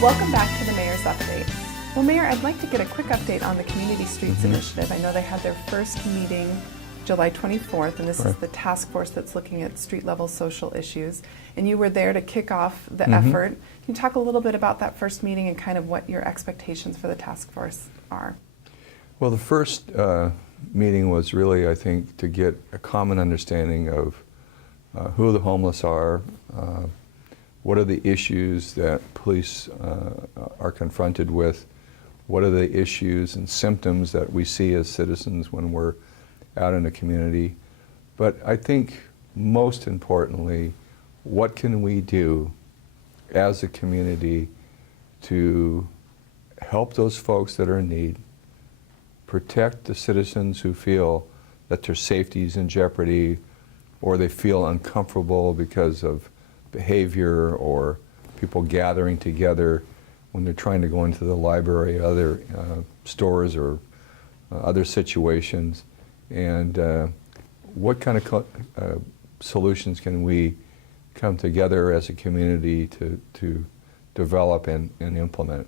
Welcome back to the Mayor's Update. Well, Mayor, I'd like to get a quick update on the Community Streets Initiative. I know they had their first meeting July 24th, and this is the task force that's looking at street-level social issues. And you were there to kick off the effort. Can you talk a little bit about that first meeting and kind of what your expectations for the task force are? Well, the first meeting was really, I think, to get a common understanding of who the homeless are, what are the issues that police are confronted with, what are the issues and symptoms that we see as citizens when we're out in the community. But I think most importantly, what can we do as a community to help those folks that are in need, protect the citizens who feel that their safety is in jeopardy or they feel uncomfortable because of behavior or people gathering together when they're trying to go into the library, other stores or other situations. And what kind of solutions can we come together as a community to develop and implement?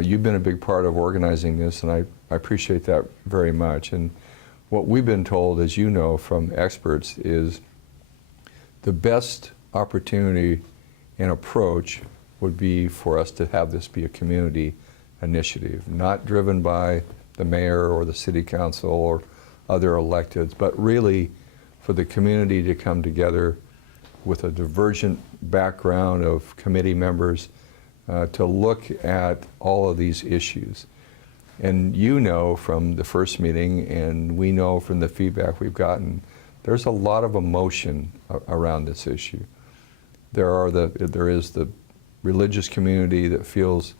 You've been a big part of organizing this, and I appreciate that very much. And what we've been told, as you know from experts, is the best opportunity and approach would be for us to have this be a community initiative, not driven by the mayor or the city council or other electeds, but really for the community to come together with a divergent background of committee members to look at all of these issues. And you know from the first meeting, and we know from the feedback we've gotten, there's a lot of emotion around this issue. There is the religious community that feels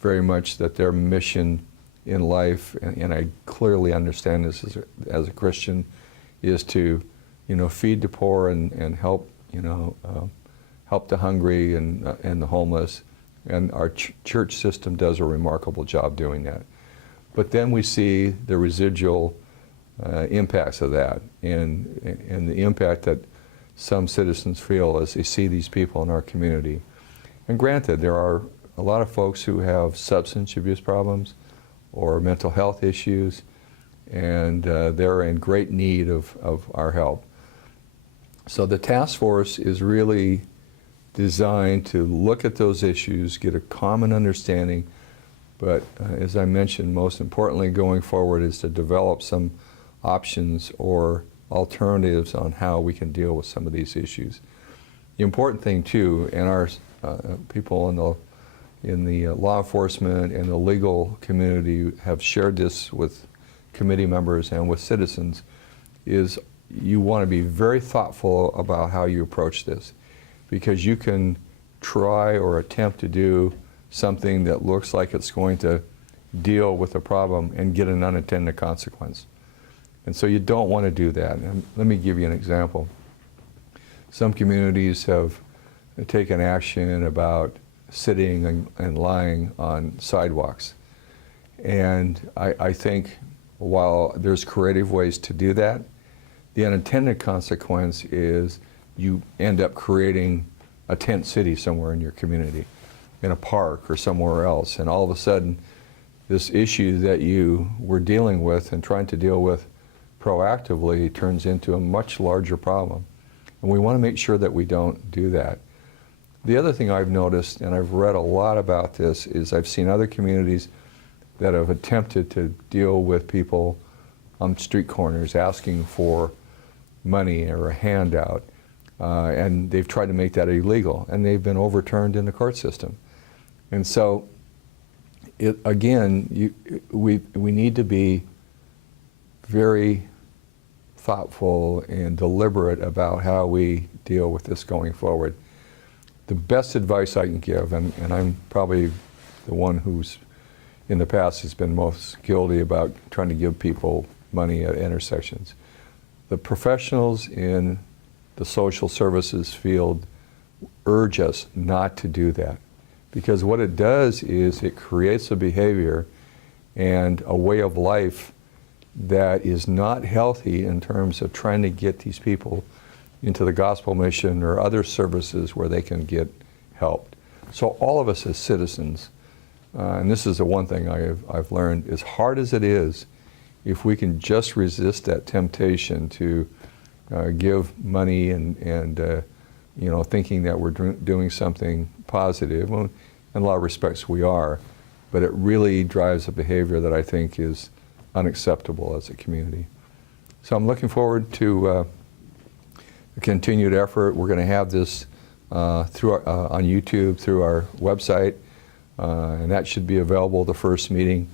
very much that their mission in life, and I clearly understand this as a Christian, is to, feed the poor and help, help the hungry and the homeless. And our church system does a remarkable job doing that. But then we see the residual impacts of that and the impact that some citizens feel as they see these people in our community. And granted, there are a lot of folks who have substance abuse problems or mental health issues, and they're in great need of our help. So the task force is really designed to look at those issues, get a common understanding, but as I mentioned, most importantly going forward is to develop some options or alternatives on how we can deal with some of these issues. The important thing too, and our people in the law enforcement and the legal community have shared this with committee members and with citizens, is you want to be very thoughtful about how you approach this, because you can try or attempt to do something that looks like it's going to deal with a problem and get an unintended consequence. And so you don't want to do that. And let me give you an example. Some communities have taken action about sitting and lying on sidewalks. And I think while there's creative ways to do that, the unintended consequence is you end up creating a tent city somewhere in your community, in a park or somewhere else. And all of a sudden, this issue that you were dealing with and trying to deal with proactively turns into a much larger problem. And we want to make sure that we don't do that. The other thing I've noticed, and I've read a lot about this, is I've seen other communities that have attempted to deal with people on street corners asking for money or a handout, and they've tried to make that illegal, and they've been overturned in the court system. And so, we need to be very thoughtful and deliberate about how we deal with this going forward. The best advice I can give, and I'm probably the one who's in the past has been most guilty about trying to give people money at intersections. The professionals in the social services field urge us not to do that, because what it does is it creates a behavior and a way of life that is not healthy in terms of trying to get these people into the gospel mission or other services where they can get helped. So all of us as citizens, and this is the one thing I've learned, as hard as it is, if we can just resist that temptation to give money and you know, thinking that we're doing something positive, well, in a lot of respects we are, but it really drives a behavior that I think is unacceptable as a community. So I'm looking forward to a continued effort. We're going to have this through on YouTube, through our website, and that should be available the first meeting.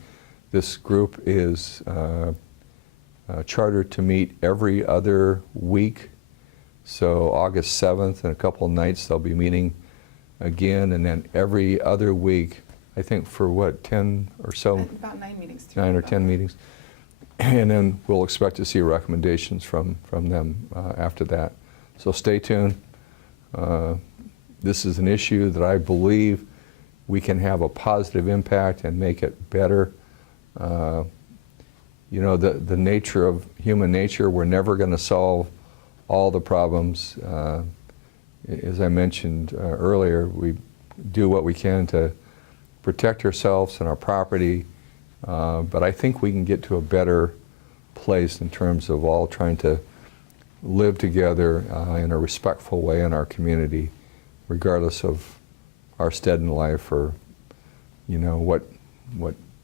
This group is chartered to meet every other week. So August 7th and a couple of nights they'll be meeting again, and then every other week, I think for what, 10 or so? About 9 meetings. 9 or 10 meetings. And then we'll expect to see recommendations from them after that. So stay tuned. This is an issue that I believe we can have a positive impact and make it better. You know, the nature of human nature, we're never going to solve all the problems. As I mentioned earlier, we do what we can to protect ourselves and our property, but I think we can get to a better place in terms of all trying to live together in a respectful way in our community, regardless of our stead in life or, you know, what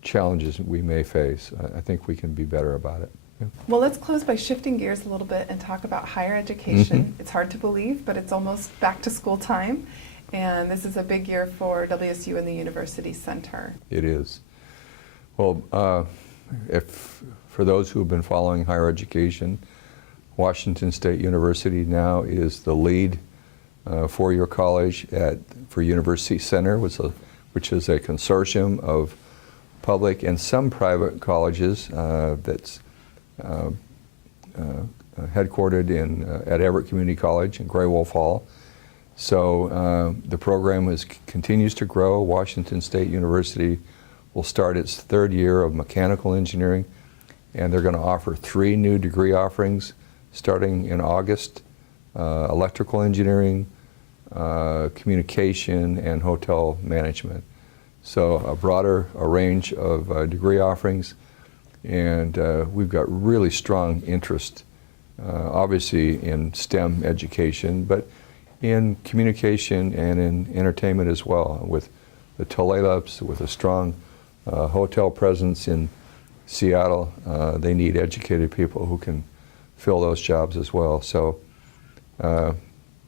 challenges we may face. I think we can be better about it. Yeah. Well, let's close by shifting gears a little bit and talk about higher education. Mm-hmm. It's hard to believe, but it's almost back to school time. And this is a big year for WSU and the University Center. It is. Well, for those who have been following higher education, Washington State University now is the lead four-year college for University Center, which is a consortium of public and some private colleges that's headquartered at Everett Community College in Gray Wolf Hall. So the program continues to grow. Washington State University will start its third year of mechanical engineering, and they're going to offer 3 new degree offerings starting in August: electrical engineering, communication, and hotel management. So a broader range of degree offerings, and we've got really strong interest, obviously in STEM education, but in communication and in entertainment as well, with the Tulalipes, with a strong hotel presence in Seattle. They need educated people who can fill those jobs as well. So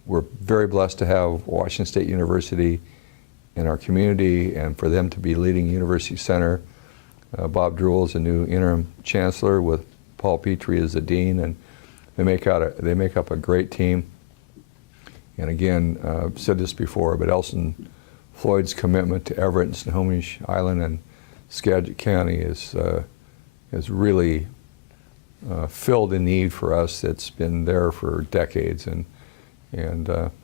we're very blessed to have Washington State University in our community, and for them to be leading University Center. Bob Drewell is a new interim chancellor with Paul Petrie as the dean, and they make up a great team. And again, I've said this before, but Elson Floyd's commitment to Everett and Snohomish Island and Skagit County has really filled a need for us that's been there for decades, and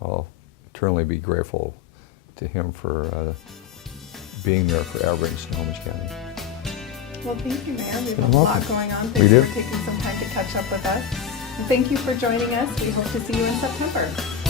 I'll eternally be grateful to him for being there for Everett and Snohomish County. Well, thank you, Mayor. We have You're a lot welcome. going on. We Thanks do. for taking some time to catch up with us. And thank you for joining us. We hope to see you in September.